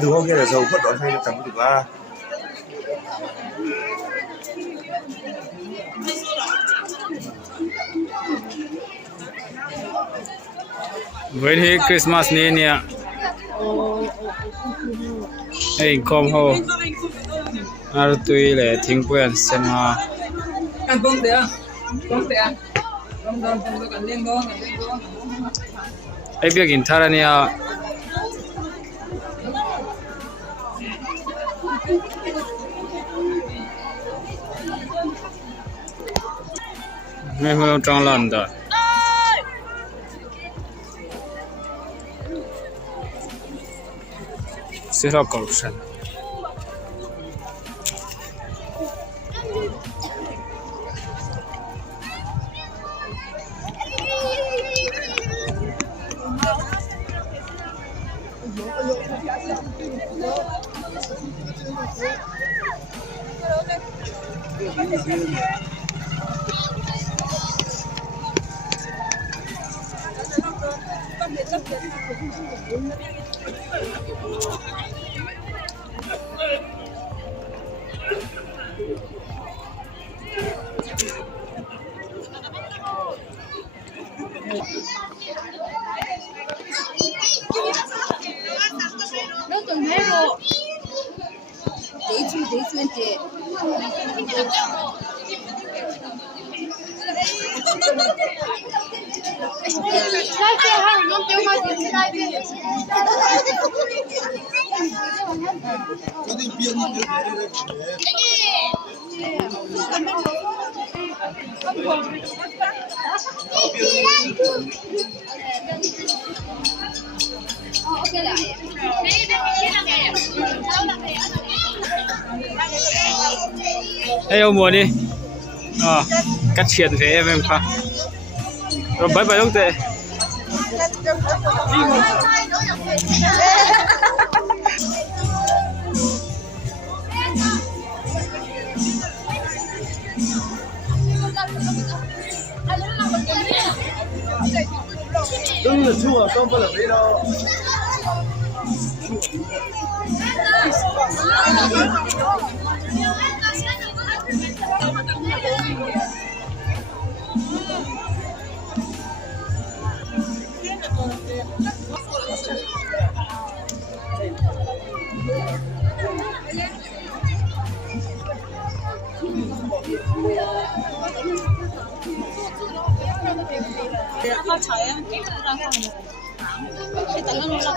Được không? Nghe là dầu khuất đón hay là tầm được là với thì Christmas này nè ai kom ho ar tui le thing puan sema Kan bông tệ bông tệ bông đòn bông cái lên đó ai biết in thara nè mấy hôm trong lần đó sẽ là cầu sân nó từng thế rồi để chuyên chị sai kia hai người non tiêu hai người sai kia ai ông mua đi cắt chuyện thế em pha rồi bye bye lúc tệ đừng là chua không phải là mấy đâu nó trời em cái tầng nó